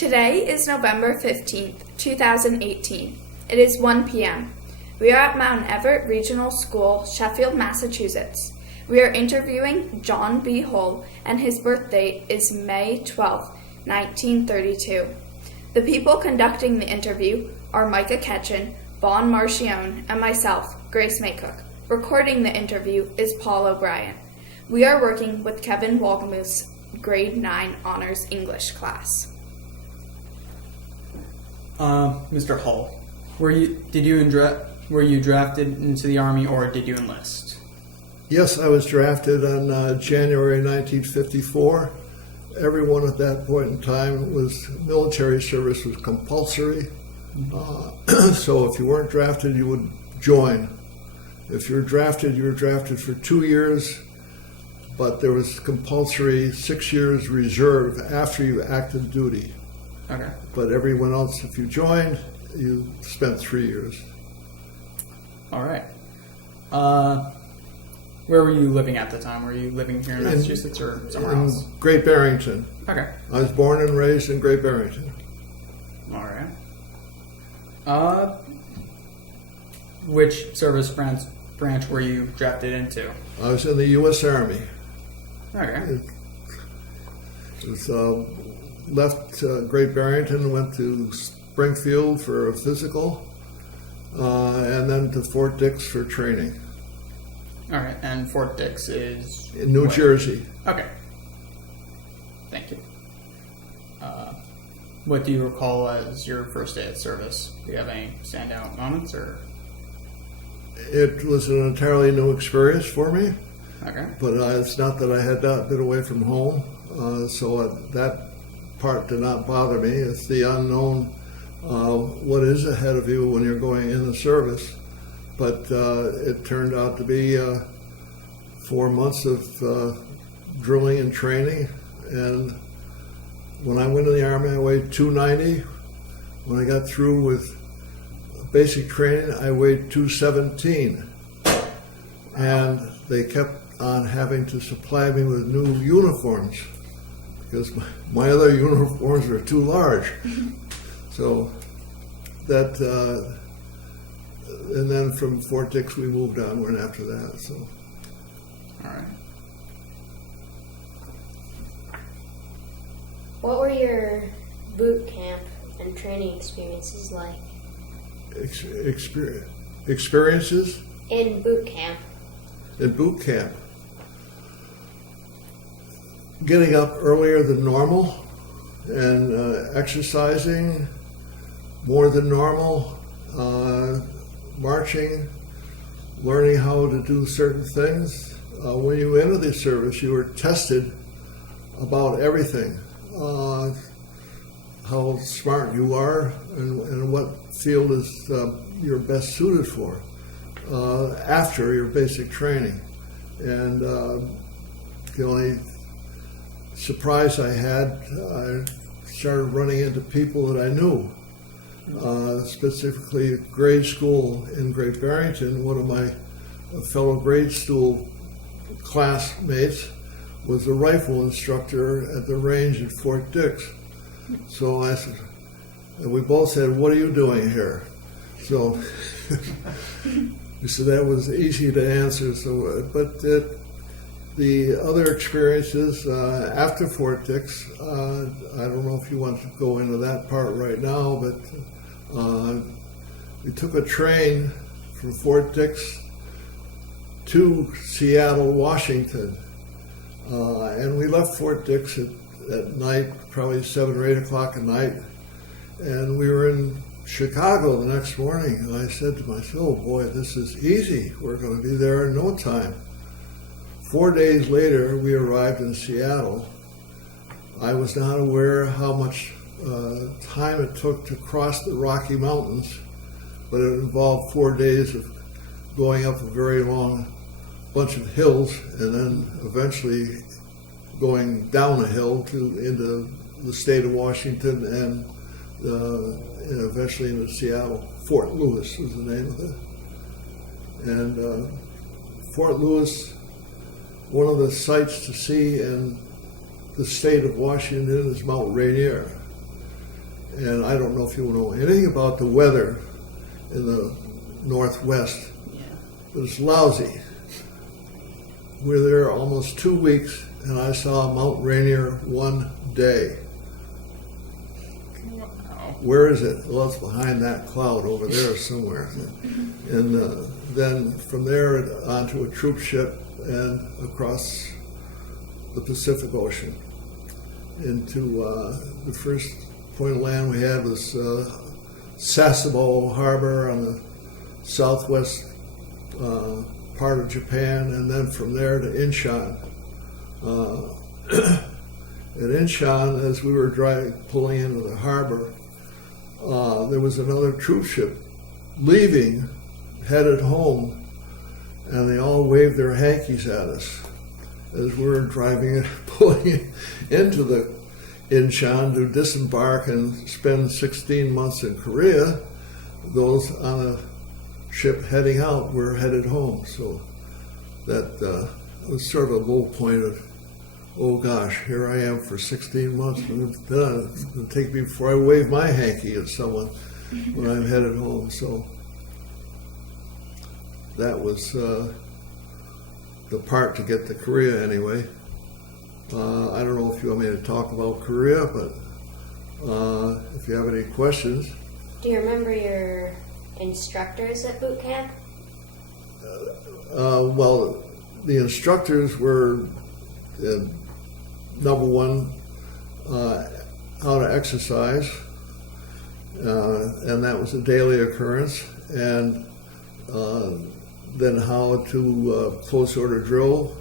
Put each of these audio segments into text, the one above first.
Today is November 15th, 2018. It is 1 p.m. We are at Mount Everett Regional School, Sheffield, Massachusetts. We are interviewing John B. Hull, and his birthday is May 12, 1932. The people conducting the interview are Micah Ketchen, Vaughn Marchione, and myself, Grace Maycook. Recording the interview is Paul O'Brien. We are working with Kevin Walgamuth's Grade 9 Honors English class. Mr. Hull, were you drafted into the Army or did you enlist? Yes, I was drafted on January 1954. Everyone at that point in time military service was compulsory. So if you weren't drafted, you would join. If you were drafted for 2 years, but there was compulsory 6 years reserve after you active duty. Okay. But everyone else, if you joined, you spent 3 years. All right. Where were you living at the time? Were you living here in Massachusetts or somewhere else? Great Barrington. Okay. I was born and raised in Great Barrington. All right. Which service branch were you drafted into? I was in the U.S. Army. Okay. Left Great Barrington, went to Springfield for a physical, and then to Fort Dix for training. All right. And Fort Dix is In New Jersey. Okay. Thank you. What do you recall as your first day of service? Do you have any standout moments, or? It was an entirely new experience for me, Okay. but it's not that I had not been away from home, so that part did not bother me. It's the unknown, what is ahead of you when you're going in the service. But it turned out to be 4 months of drilling and training. And when I went in the Army, I weighed 290. When I got through with basic training, I weighed 217. And they kept on having to supply me with new uniforms because my other uniforms were too large. So that, and then from Fort Dix we moved onward after that. So. All right. What were your boot camp and training experiences like? Experiences? In boot camp. In boot camp. Getting up earlier than normal and exercising more than normal, marching, learning how to do certain things. When you enter the service, you were tested about everything. How smart you are and what field is you're best suited for after your basic training. And the only surprise I had, I started running into people that I knew. Specifically at grade school in Great Barrington, one of my fellow grade school classmates was a rifle instructor at the range at Fort Dix. So I said, and we both said, "What are you doing here?" So we said that was easy to answer. So, but the other experiences after Fort Dix, I don't know if you want to go into that part right now, but we took a train from Fort Dix to Seattle, Washington, and we left Fort Dix at night, probably 7 or 8 o'clock at night, and we were in Chicago the next morning, and I said to myself, "Oh boy, this is easy. We're going to be there in no time." 4 days later, we arrived in Seattle. I was not aware how much time it took to cross the Rocky Mountains, but it involved 4 days of going up a very long bunch of hills and then eventually going down a hill into the state of Washington and eventually into Seattle. Fort Lewis was the name of it. And Fort Lewis, one of the sights to see in the state of Washington is Mount Rainier. And I don't know if you know anything about the weather in the Northwest, Yeah. but it's lousy. We're there almost 2 weeks, and I saw Mount Rainier one day. Wow. Where is it? Well, it's behind that cloud over there somewhere. And then from there onto a troop ship and across the Pacific Ocean into the first point of land we had was Sasebo Harbor on the southwest part of Japan, and then from there to Incheon. At Incheon, as we were pulling into the harbor, there was another troop ship leaving, headed home, and they all waved their hankies at us as we were driving, pulling into the Incheon to disembark and spend 16 months in Korea. Those on a ship heading out were headed home. So that was sort of a low point of, oh gosh, here I am for 16 months. And then it's going to take me before I wave my hanky at someone when I'm headed home. So that was the part to get to Korea anyway. I don't know if you want me to talk about Korea, but if you have any questions. Do you remember your instructors at boot camp? Well, the instructors were, number one, how to exercise, and that was a daily occurrence, and then how to close order drill,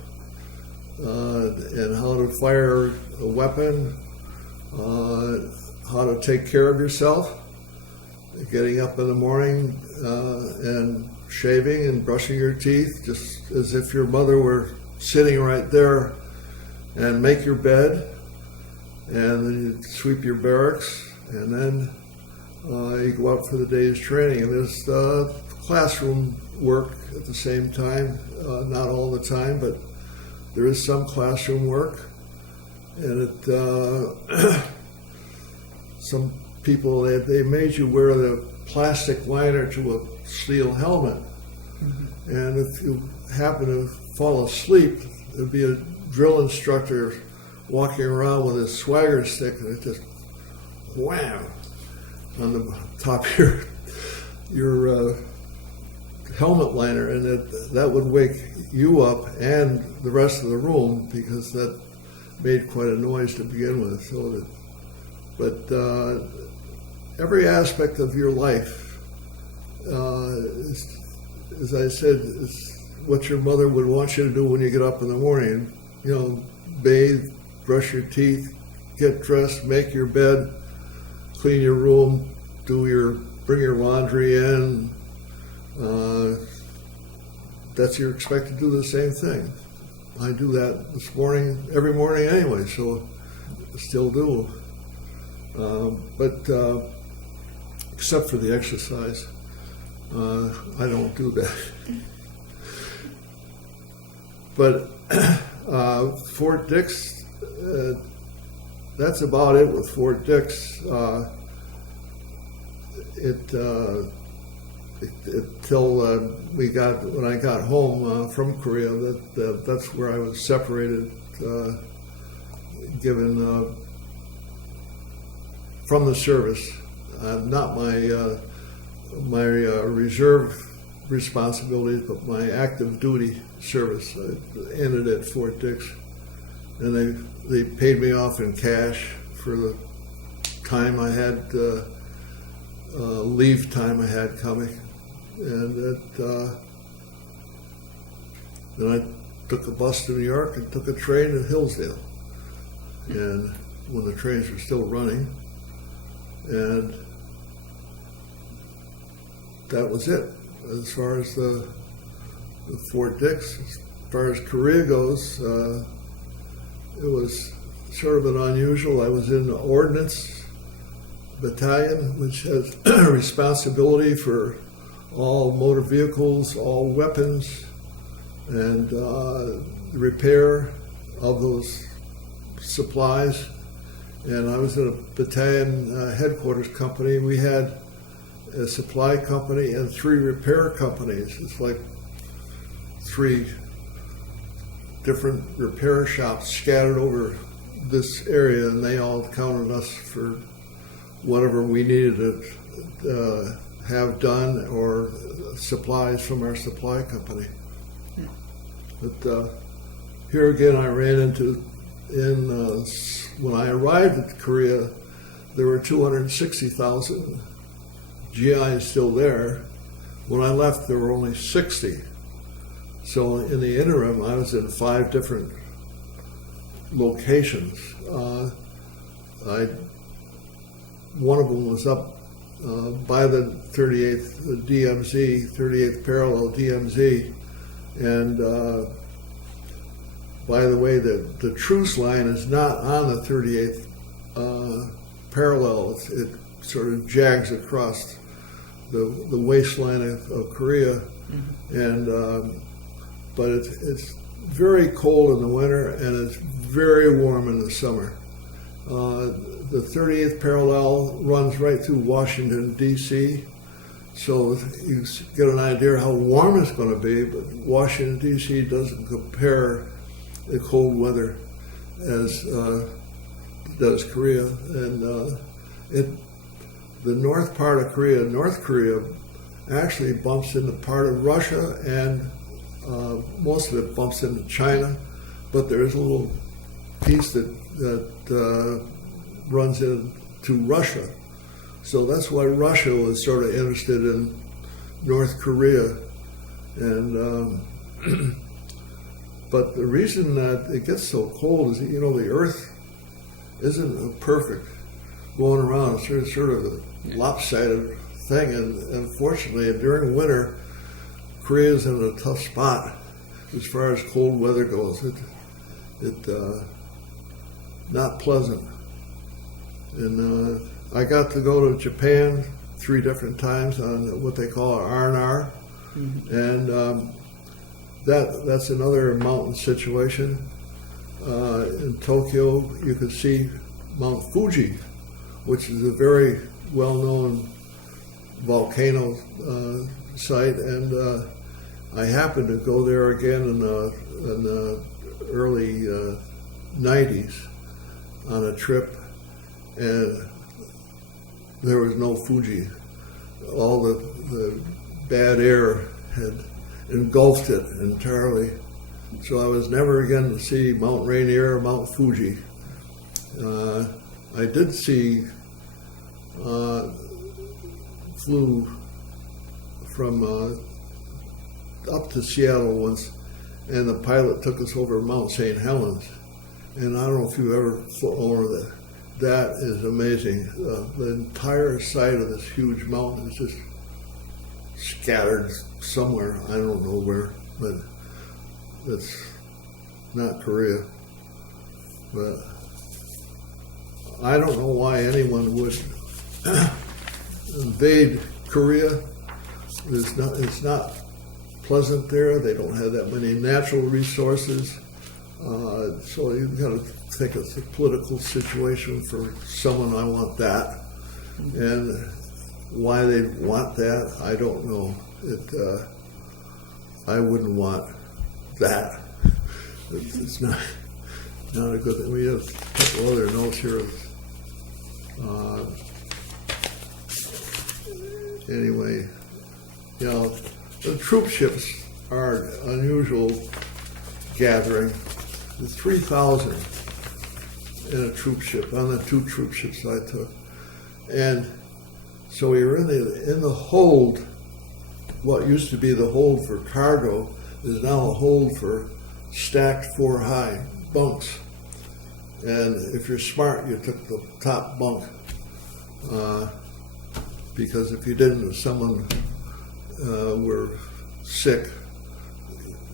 and how to fire a weapon, how to take care of yourself, getting up in the morning and shaving and brushing your teeth, just as if your mother were sitting right there, and make your bed, and then you sweep your barracks, and then you go out for the day's training. And there's classroom work at the same time, not all the time, but there is some classroom work. And some people, they made you wear the plastic liner to a steel helmet. Mm-hmm. And if you happen to fall asleep, there'd be a drill instructor walking around with his swagger stick, and it just wham on the top of your helmet liner, and that would wake you up and the rest of the room, because that made quite a noise to begin with. So but every aspect of your life, as I said, is what your mother would want you to do when you get up in the morning. You know, bathe, brush your teeth, get dressed, make your bed, clean your room, bring your laundry in. You're expected to do the same thing. I do that this morning, every morning anyway, so I still do. But except for the exercise, I don't do that. But Fort Dix, that's about it with Fort Dix. Until when I got home from Korea, that's where I was separated, given from the service. Not my reserve responsibilities, but my active duty service ended at Fort Dix, and they paid me off in cash for the time I had, leave time I had coming. And then I took a bus to New York and took a train to Hillsdale, and when the trains were still running, and that was it as far as the Fort Dix. As far as Korea goes, it was sort of an unusual. I was in the Ordnance Battalion, which has responsibility for all motor vehicles, all weapons, and the repair of those supplies And I was in a battalion headquarters company. We had a supply company and 3 repair companies. It's like 3 different repair shops scattered over this area, and they all counted us for whatever we needed to have done, or supplies from our supply company. But here again, I ran into, when I arrived at Korea, there were 260,000 GIs still there. When I left, there were only 60. So in the interim, I was in 5 different locations. One of them was up by the 38th DMZ, 38th parallel DMZ, and by the way, the truce line is not on the 38th parallel. It sort of jags across the waistline of Korea, and but it's very cold in the winter and it's very warm in the summer. The 38th parallel runs right through Washington, D.C., so you get an idea how warm it's going to be, but Washington, D.C. doesn't compare the cold weather as does Korea. And the north part of Korea, North Korea, actually bumps into part of Russia, and most of it bumps into China, but there's a little piece that runs into Russia. So that's why Russia was sort of interested in North Korea. And but the reason that it gets so cold is that, you know, the Earth isn't a perfect going around. It's sort of a lopsided thing, and unfortunately during winter, Korea's in a tough spot as far as cold weather goes. It not pleasant. And I got to go to Japan 3 different times on what they call R&R, and that's another mountain situation. In Tokyo, you could see Mount Fuji, which is a very well-known volcano site, and I happened to go there again in the early 90s on a trip, and there was no Fuji. All the bad air had engulfed it entirely. So I was never again to see Mount Rainier or Mount Fuji. I did see, flew from up to Seattle once, and the pilot took us over Mount St. Helens. And I don't know if you've ever flown over that. That is amazing. The entire side of this huge mountain is just scattered somewhere. I don't know where, but it's not Korea. But I don't know why anyone would invade Korea. It's not pleasant there. They don't have that many natural resources. So you've got to think it's a political situation for someone. I want that. And why they want that, I don't know. I wouldn't want that. It's not a good thing. We have a couple other notes here. Anyway, you know, the troop ships are an unusual gathering. There's 3,000 in a troop ship, on the 2 troop ships I took. And so we were in the hold. What used to be the hold for cargo is now a hold for stacked 4-high bunks. And if you're smart, you took the top bunk. Because if you didn't, if someone were sick,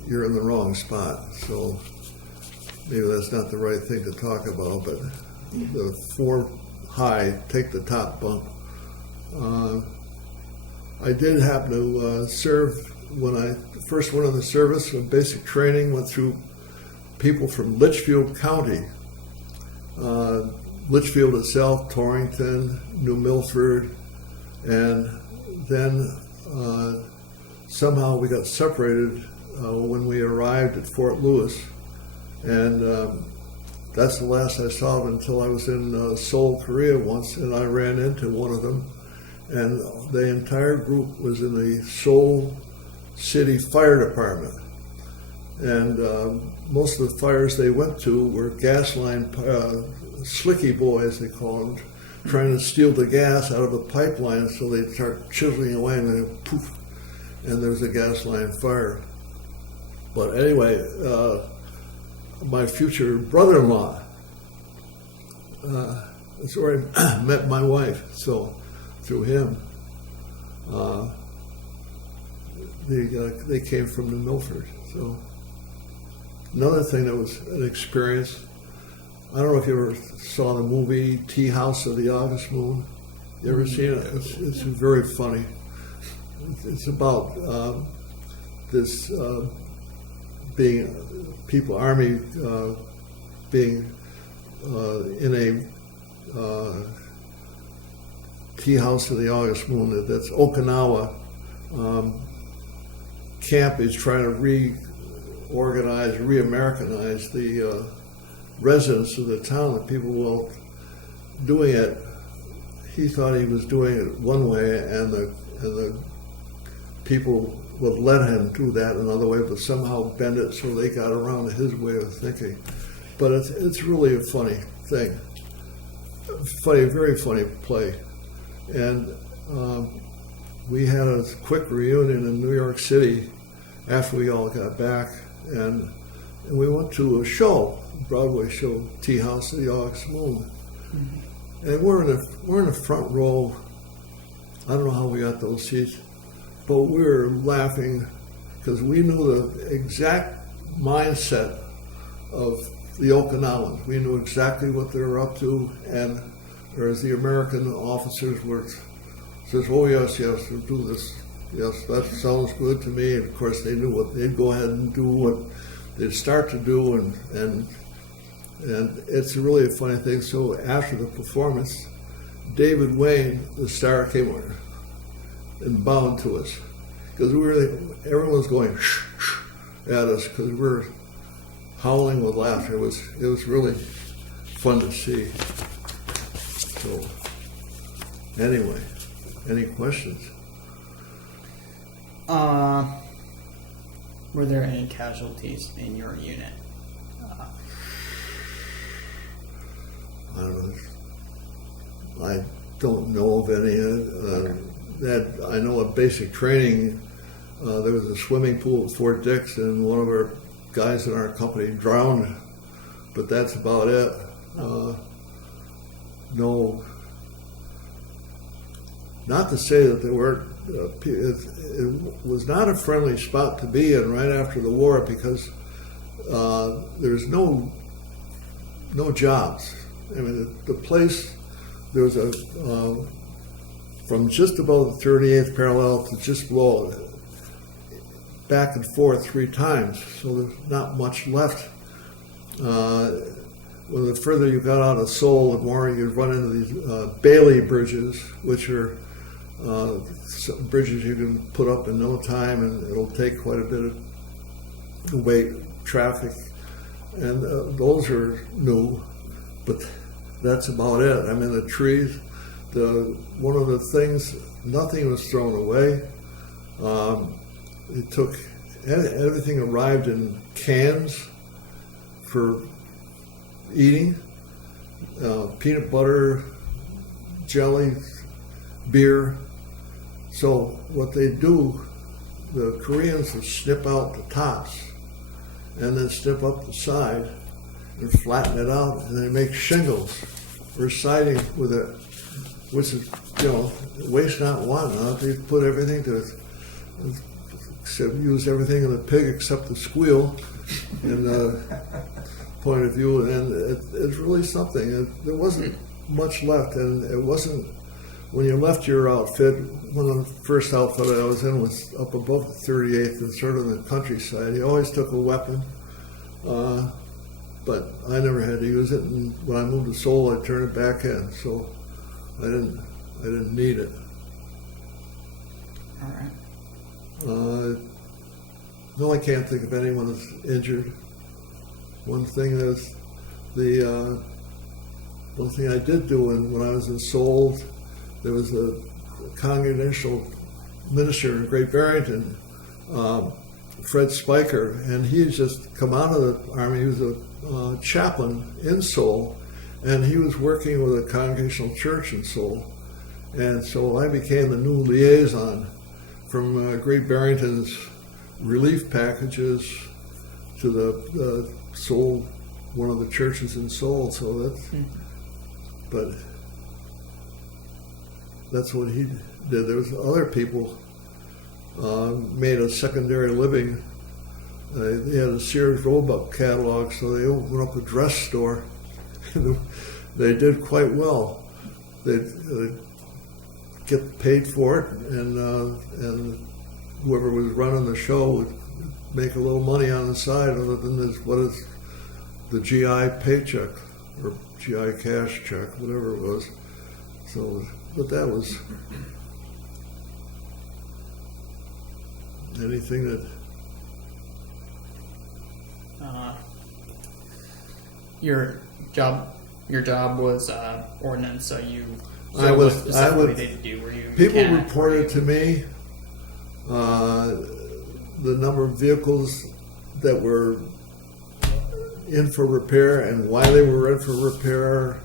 you're in the wrong spot. So maybe that's not the right thing to talk about, but the 4-high, take the top bunk. I did happen to serve when I first went on the service. Basic training went through people from Litchfield County. Litchfield itself, Torrington, New Milford, and then somehow we got separated when we arrived at Fort Lewis, and that's the last I saw of it until I was in Seoul, Korea once, and I ran into one of them, and the entire group was in the Seoul City Fire Department. And most of the fires they went to were gas line, slicky boys, they call them, trying to steal the gas out of a pipeline, so they'd start chiseling away and then poof, and there's a gas line fire. But anyway, my future brother-in-law that's where I met my wife, so through him. They came from New Milford. So another thing that was an experience, I don't know if you ever saw the movie Tea House of the August Moon. You ever seen it? It's very funny. It's about this being people, Army being in a Tea House of the August Moon. That's Okinawa. Camp is trying to reorganize, re-Americanize the residents of the town. The people were doing it. He thought he was doing it one way, and the people would let him do that another way, but somehow bend it so they got around to his way of thinking. But it's really a funny thing. Funny, very funny play. And we had a quick reunion in New York City after we all got back, and we went to a show, a Broadway show, Tea House of the August Moon. Mm-hmm. And we're in the front row. I don't know how we got those seats, but we were laughing because we knew the exact mindset of the Okinawans. We knew exactly what they were up to, and whereas the American officers were says, "Oh yes, we'll do this. Yes, that sounds good to me." And of course, they knew what they'd go ahead and do, what they'd start to do, and it's really a funny thing. So after the performance, David Wayne, the star, came over and bowed to us because everyone was going shh, shh at us because we were howling with laughter. It was really fun to see. So anyway, any questions? Were there any casualties in your unit? I don't know of any. That I know of basic training. There was a swimming pool at Fort Dix, and one of our guys in our company drowned. But that's about it. No. Not to say that there weren't. It was not a friendly spot to be in right after the war because there's no jobs. I mean, the place, there was a, from just above the 38th parallel to just below it, back and forth 3 times, so there's not much left. Well, the further you got out of Seoul, the more you'd run into these Bailey bridges, which are bridges you can put up in no time, and it'll take quite a bit of weight, traffic, and those are new. But that's about it. I mean, the trees, one of the things, nothing was thrown away. It took, everything arrived in cans for eating, peanut butter, jelly, beer. So what they do, the Koreans will snip out the tops and then snip up the side and flatten it out, and they make shingles or siding with it, which is, waste not, want not. They put everything to it, except use everything in the pig except the squeal, in the point of view, and it's really something. There wasn't much left, and it wasn't, when you left your outfit, one of the first outfit I was in was up above the 38th and sort of in the countryside. You always took a weapon. but I never had to use it. And when I moved to Seoul, I turned it back in, so I didn't need it. All right. No, I can't think of anyone that's injured. One thing is one thing I did do when I was in Seoul, there was a congregational minister in Great Barrington, Fred Spiker, and he had just come out of the army. He was a chaplain in Seoul, and he was working with a congregational church in Seoul. And so I became the new liaison from Great Barrington's relief packages to the Seoul, one of the churches in Seoul. So but that's what he did. There was other people made a secondary living. They had a Sears Roebuck catalog, so they opened up a dress store. They did quite well. They'd get paid for it, and whoever was running the show would make a little money on the side other than what is the GI paycheck or GI cash check, whatever it was. So, but that was anything that. Your job was ordnance, so you. I what would. specifically did you do? Were you People mechanic? reported to me the number of vehicles that were in for repair and why they were in for repair,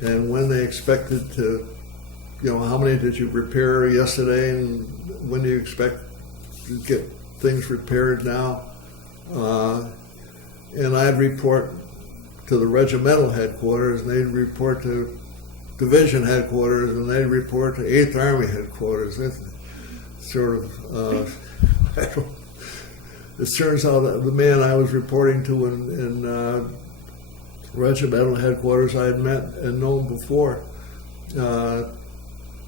and when they expected to. How many did you repair yesterday, and when do you expect to get things repaired now? And I'd report to the regimental headquarters, and they'd report to division headquarters, and they'd report to 8th Army headquarters. That's sort of, it turns out that the man I was reporting to in regimental headquarters I had met and known before.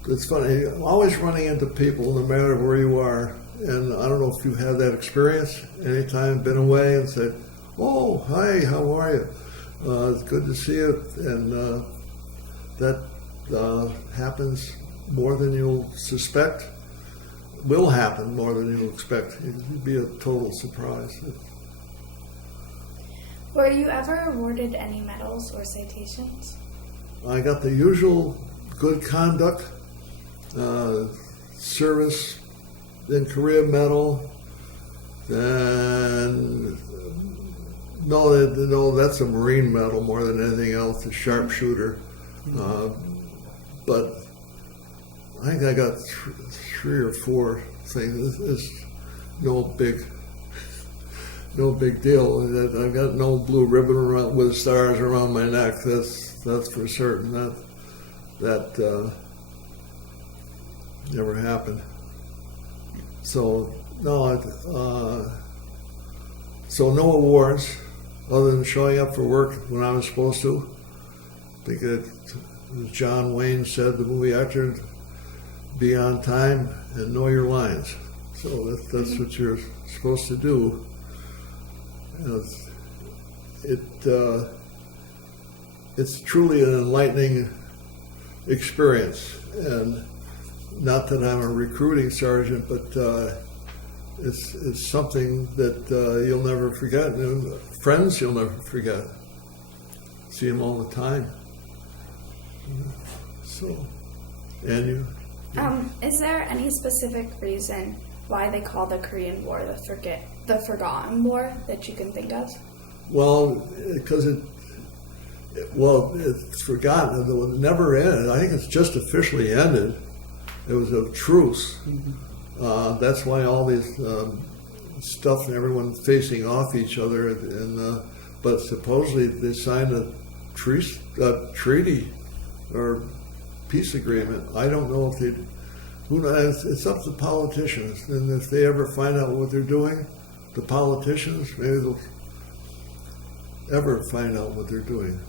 It's funny, always running into people no matter where you are. And I don't know if you've had that experience anytime, been away and said, "Oh, hi, how are you? It's good to see you." And that happens more than you'll suspect. Will happen more than you'll expect. It'd be a total surprise. Were you ever awarded any medals or citations? I got the usual good conduct, service in Korea medal, and no, that's a Marine medal more than anything else, a sharpshooter. But I think I got 3 or 4 things. It's no big deal. I've got no blue ribbon around with stars around my neck. That's for certain. That never happened. So no, so no awards other than showing up for work when I was supposed to. I think as John Wayne said, the movie actor, be on time and know your lines. So that's what you're supposed to do. It's truly an enlightening experience, and not that I'm a recruiting sergeant, but it's something that you'll never forget. And friends you'll never forget. See them all the time. So, and you. Is there any specific reason why they call the Korean War the Forgotten War that you can think of? Well, because it's forgotten. It never ended. I think it's just officially ended. It was a truce. That's why all these stuff and everyone facing off each other. But supposedly they signed a treaty or peace agreement. I don't know if they. Who knows? It's up to politicians, and if they ever find out what they're doing, the politicians, maybe they'll ever find out what they're doing.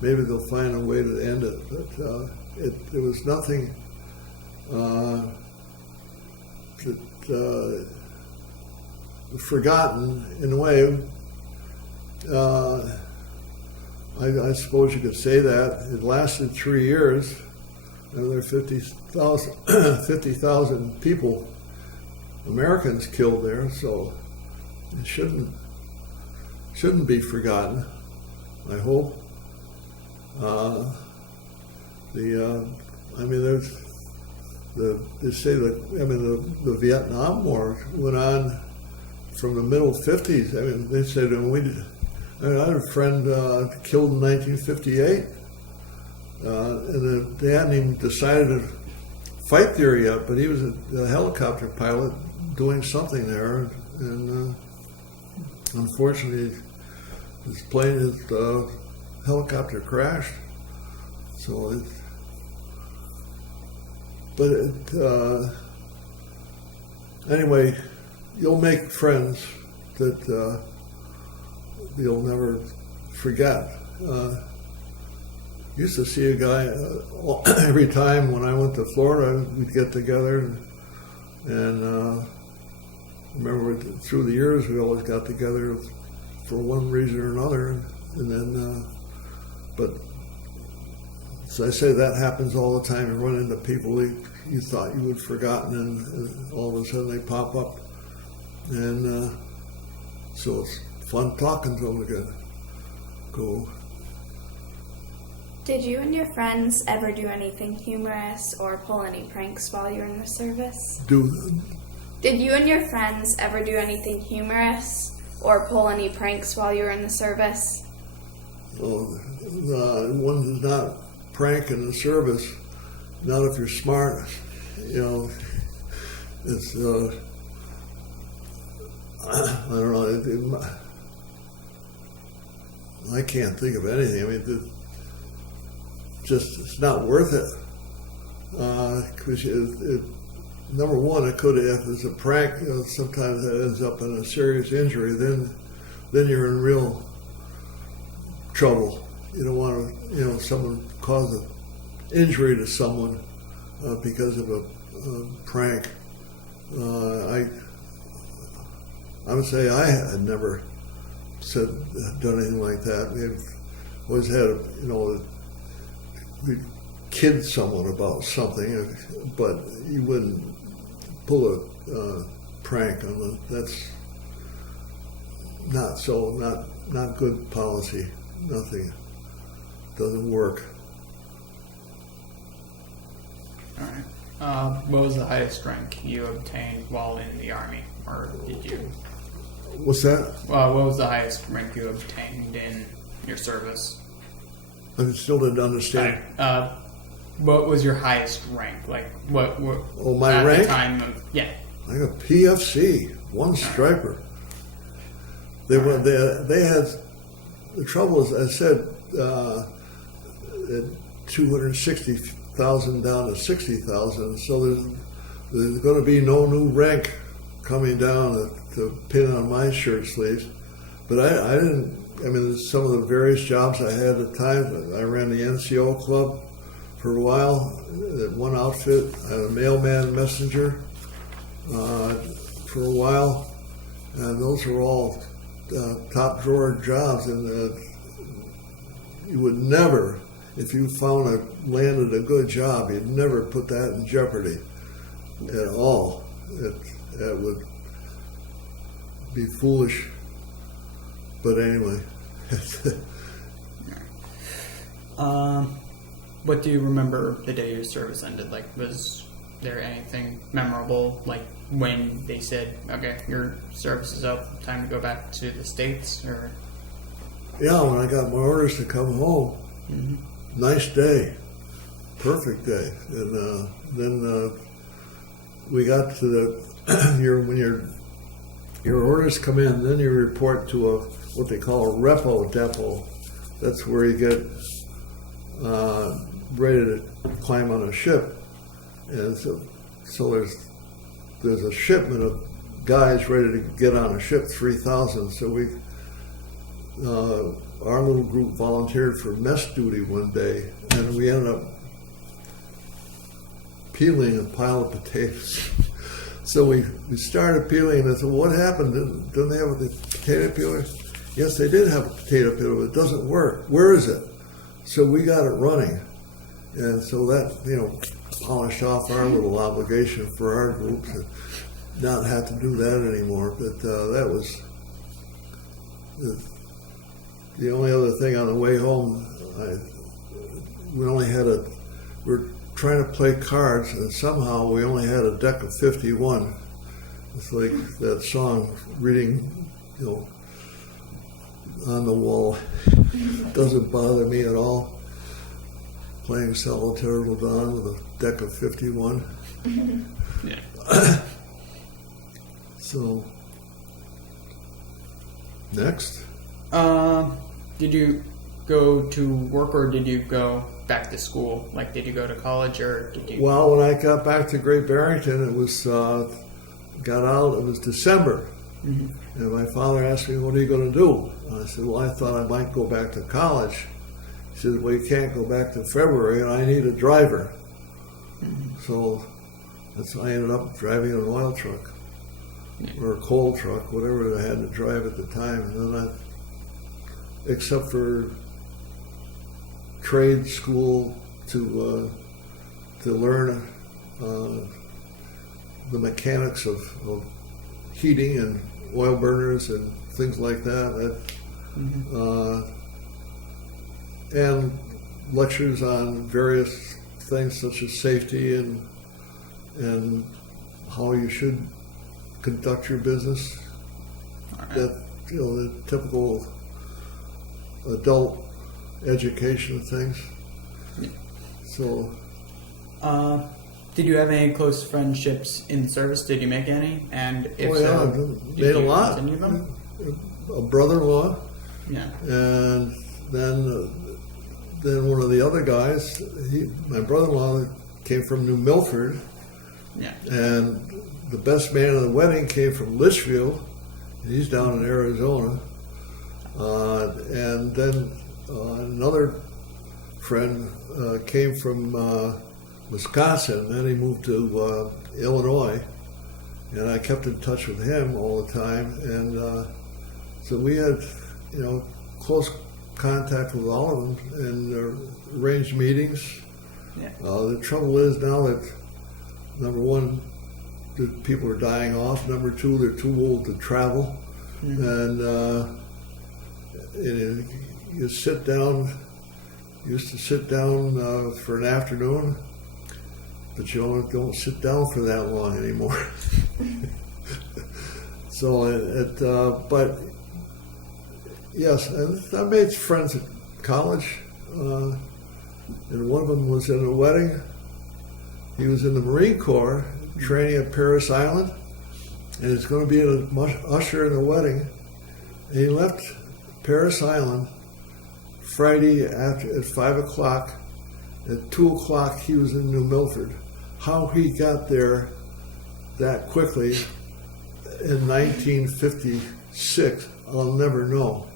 Maybe they'll find a way to end it. But it was nothing forgotten in a way. I suppose you could say that. It lasted 3 years. And there were 50,000 people, Americans, killed there, so it shouldn't be forgotten, I hope. They say that, the Vietnam War went on from the middle 50s. I mean, they said, I had a friend killed in 1958, and they hadn't even decided to fight there yet, but he was a helicopter pilot doing something there, and unfortunately, his helicopter crashed. So, anyway, you'll make friends that you'll never forget. Used to see a guy every time when I went to Florida, we'd get together, and remember through the years we always got together for one reason or another, and then, but so I say that happens all the time. You run into people that you thought you had forgotten, and all of a sudden they pop up, and so it's fun talking to them again. Go. Did you and your friends ever do anything humorous or pull any pranks while you were in the service? Did you and your friends ever do anything humorous or pull any pranks while you were in the service? One does not prank in the service, not if you're smart. It's I don't know. I can't think of anything. I mean, it's not worth it. Because number one, it could, if it's a prank, sometimes that ends up in a serious injury. Then you're in real trouble. You don't want to, someone cause an injury to someone because of a prank. I would say I had never done anything like that. We've always had, we'd kid someone about something, but you wouldn't pull a prank on them. That's not good policy. Nothing doesn't work. All right. What was the highest rank you obtained while in the Army, or did you? What's that? What was the highest rank you obtained in your service? I still didn't understand. What was your highest rank? Like what? Oh, my at rank? The time of, yeah. I got PFC, one striper. They had the trouble is, I said, at 260,000 down to 60,000. So there's going to be no new rank coming down to pin on my shirt sleeves. But I didn't. I mean, some of the various jobs I had at the time. I ran the NCO club for a while at one outfit. I had a mailman messenger for a while, and those were all top drawer jobs. And you would never, if you landed a good job, you'd never put that in jeopardy at all. It would be foolish. But anyway. What do you remember the day your service ended? Like, was there anything memorable, like when they said, okay, your service is up, time to go back to the States, or? Yeah, when I got my orders to come home, nice day, perfect day. And then we got to the, when your orders come in, then you report to what they call a repo depot. That's where you get ready to climb on a ship. And so there's a shipment of guys ready to get on a ship, 3,000. So our little group volunteered for mess duty one day, and we ended up peeling a pile of potatoes. So we started peeling, and I said, what happened? Didn't they have the potato peeler? yes, they did have a potato pit, but it doesn't work. Where is it? So we got it running. And so that, polished off our little obligation for our group to not have to do that anymore. But that was the only other thing on the way home. We're trying to play cards, and somehow we only had a deck of 51. It's like that song, reading, on the wall. Doesn't bother me at all. Playing Solitaire Till Dawn with a deck of 51. Yeah. So, next. Did you go to work or did you go back to school? Like, did you go to college or did you? Well, when I got back to Great Barrington, it was it was December. Mhm. And my father asked me, what are you going to do? And I said, well, I thought I might go back to college. He said, well, you can't go back to February, and I need a driver. So I ended up driving an oil truck or a coal truck, whatever I had to drive at the time. And then except for trade school to learn the mechanics of heating and oil burners and things like that. And lectures on various things such as safety and how you should conduct your business. All right. That the typical adult education things. Yeah. So Did you have any close friendships in the service? Did you make any? And if oh yeah, so, I've did made a you lot. continue them? A brother-in-law, Yeah. and then one of the other guys. My brother-in-law came from New Milford, Yeah. and the best man of the wedding came from Litchfield. He's down in Arizona, and then another friend came from Wisconsin. Then he moved to Illinois, and I kept in touch with him all the time. And so we had, close contact with all of them and arranged meetings. Yeah. The trouble is now that, number one, the people are dying off. Number two, they're too old to travel. And you sit down, used to sit down for an afternoon, but you don't sit down for that long anymore. So, but yes, and I made friends at college, and one of them was in a wedding. He was in the Marine Corps, training at Parris Island, and he's going to be an usher in the wedding. And he left Parris Island Friday at 5 o'clock. At 2 o'clock, he was in New Milford. How he got there that quickly in 1956, I'll never know.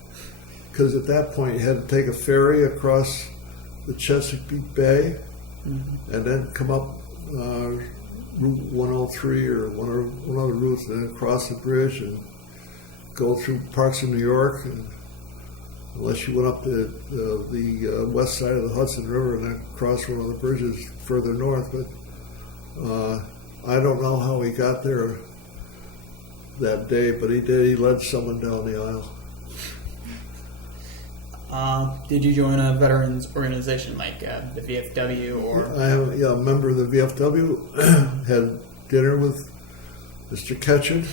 Because at that point, you had to take a ferry across the Chesapeake Bay and then come up Route 103 or one of the routes, and then cross the bridge and go through parts of New York, and unless you went up to the west side of the Hudson River and then cross one of the bridges further north. But I don't know how he got there that day, but he did. He led someone down the aisle. Did you join a veterans organization like the VFW or? I am a member of the VFW. Had dinner with Mr. Ketchum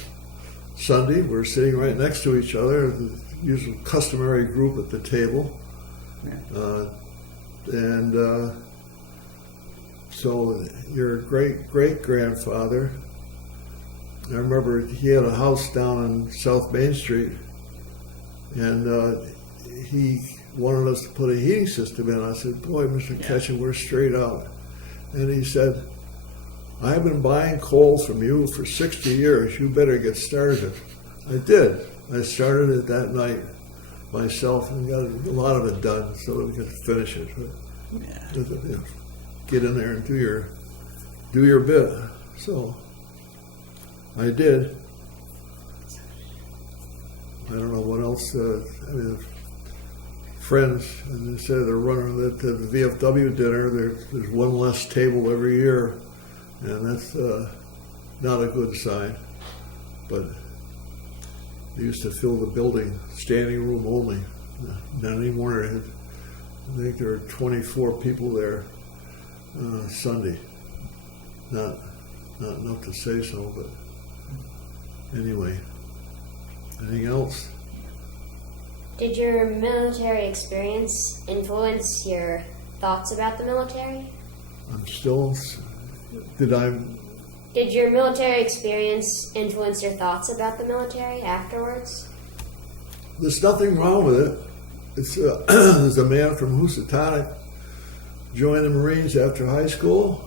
Sunday. We're sitting right next to each other, the usual customary group at the table. Yeah. So your great-great-grandfather, I remember he had a house down on South Main Street, and he wanted us to put a heating system in. I said, boy, Mr. Ketchum, we're straight out. And he said, I've been buying coal from you for 60 years. You better get started. I did. I started it that night myself and got a lot of it done so that we could finish it. But, get in there and do your bit. So I did. I don't know what else. I mean, friends, and they said they're running at the VFW dinner. There's one less table every year, and that's not a good sign. But they used to fill the building, standing room only. Not anymore. I think there are 24 people there Sunday. Not enough to say so, but anyway. Anything else? Did your military experience influence your thoughts about the military? I'm still. Did your military experience influence your thoughts about the military afterwards? There's nothing wrong with it. It's there's a man from Housatonic joined the Marines after high school.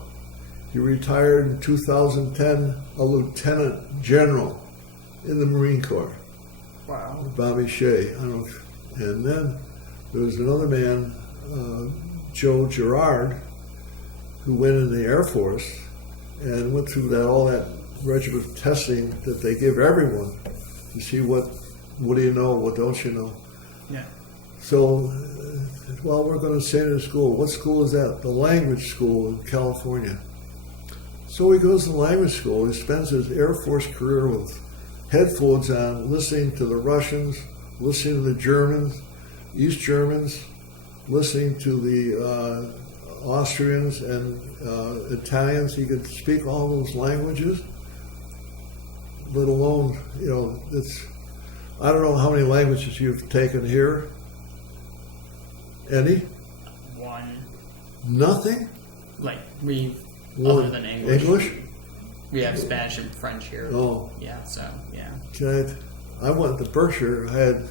He retired in 2010, a lieutenant general in the Marine Corps. Wow. Bobby Shea. I don't know. And then there was another man, Joe Gerard, who went in the Air Force and went through all that regiment testing that they give everyone to see what do you know, what don't you know. Yeah. So, well, we're going to send him to school. What school is that? The language school in California. So he goes to language school. He spends his Air Force career with headphones on, listening to the Russians, listening to the Germans, East Germans, listening to the Austrians and Italians. He could speak all those languages, let alone, I don't know how many languages you've taken here. Any? One. Nothing? Like, we, One. other than English. English? We have Spanish and French here. Oh. Yeah, so, yeah. I went to Berkshire, I had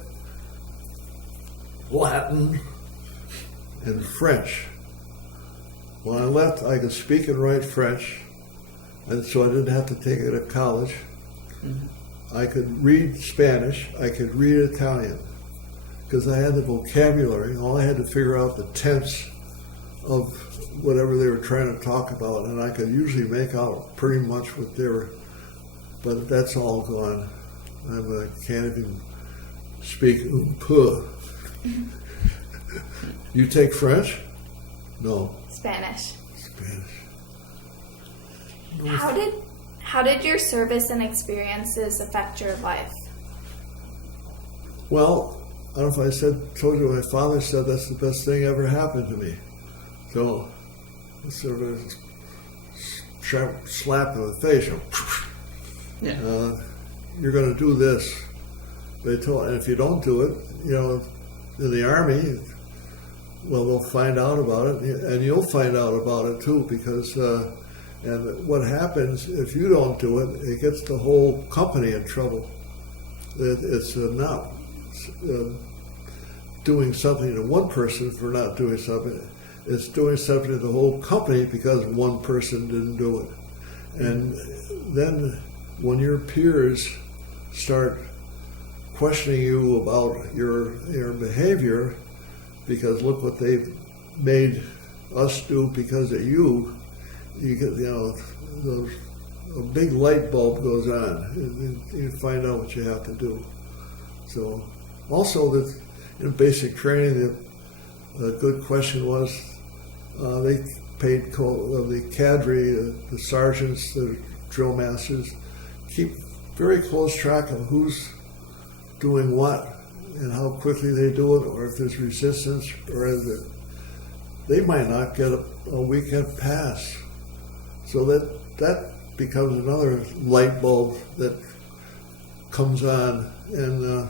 Latin and French. When I left, I could speak and write French, and so I didn't have to take it at college. Mm-hmm. I could read Spanish, I could read Italian, because I had the vocabulary. All I had to figure out the tense of whatever they were trying to talk about, and I could usually make out pretty much what they were, but that's all gone. I can't even speak puh. You take French? No. Spanish. Spanish. How did your service and experiences affect your life? Well, I don't know if I told you, my father said that's the best thing ever happened to me. So, it's sort of a slap in the face. Yeah. You're going to do this. And if you don't do it, in the Army, well, they'll find out about it, and you'll find out about it too, because, and what happens if you don't do it, it gets the whole company in trouble. It's not doing something to one person for not doing something. It's doing something to the whole company because one person didn't do it. And then when your peers start questioning you about your behavior, because look what they've made us do because of you get, a big light bulb goes on, and you find out what you have to do. So, also that in basic training, a good question was they paid the cadre, the sergeants, the drill masters, keep very close track of who's doing what and how quickly they do it, or if there's resistance, or they might not get a weekend pass. So that becomes another light bulb that comes on, and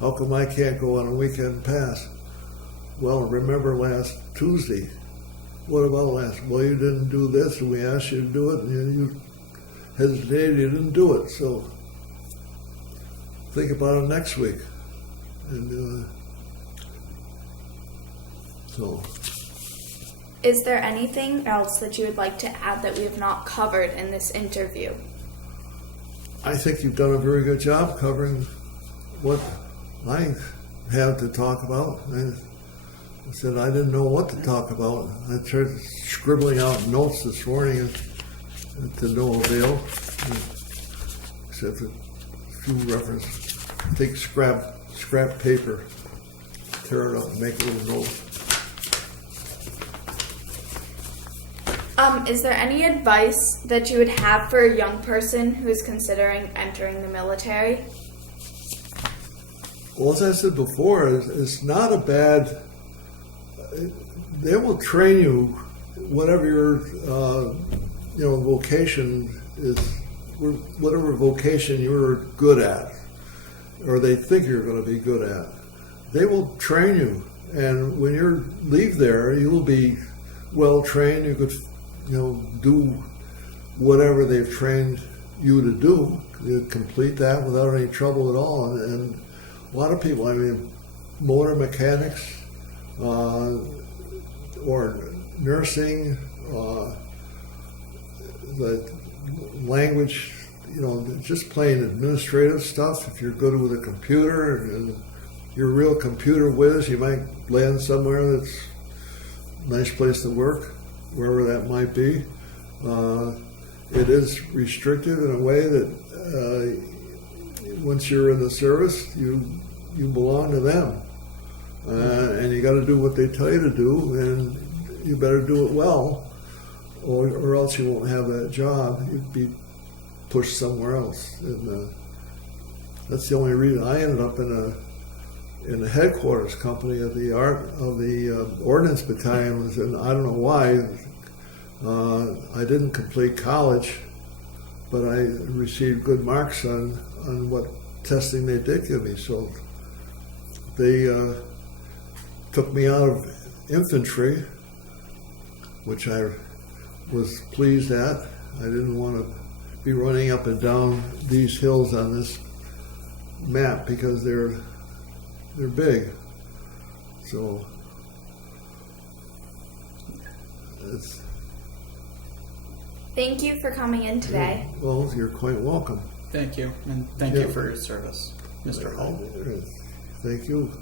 how come I can't go on a weekend pass? Well, remember last Tuesday. What about last? Well, you didn't do this, and we asked you to do it, and you hesitated, you didn't do it. So think about it next week. And so. Is there anything else that you would like to add that we have not covered in this interview? I think you've done a very good job covering what I have to talk about. I said I didn't know what to talk about. I tried scribbling out notes this morning to no avail, except a few references. I think scrap paper, tear it up and make a little note. Is there any advice that you would have for a young person who is considering entering the military? Well, as I said before, it's not a bad. They will train you, whatever your vocation is, whatever vocation you're good at, or they think you're going to be good at. They will train you, and when you leave there, you will be well trained. You could, do whatever they've trained you to do. You complete that without any trouble at all, and a lot of people, motor mechanics, or nursing, the language, just plain administrative stuff. If you're good with a computer and you're a real computer whiz, you might land somewhere that's a nice place to work, wherever that might be. It is restricted in a way that once you're in the service, you belong to them, and you got to do what they tell you to do, and you better do it well, or else you won't have that job. You'd be pushed somewhere else, and that's the only reason I ended up in the headquarters company of the Ordnance Battalion. And I don't know why. I didn't complete college, but I received good marks on what testing they did give me. So they took me out of infantry, which I was pleased at. I didn't want to be running up and down these hills on this map because they're big. So it's. Thank you for coming in today. Well, you're quite welcome. Thank you, and thank you for your service, Mr. Hall. Thank you.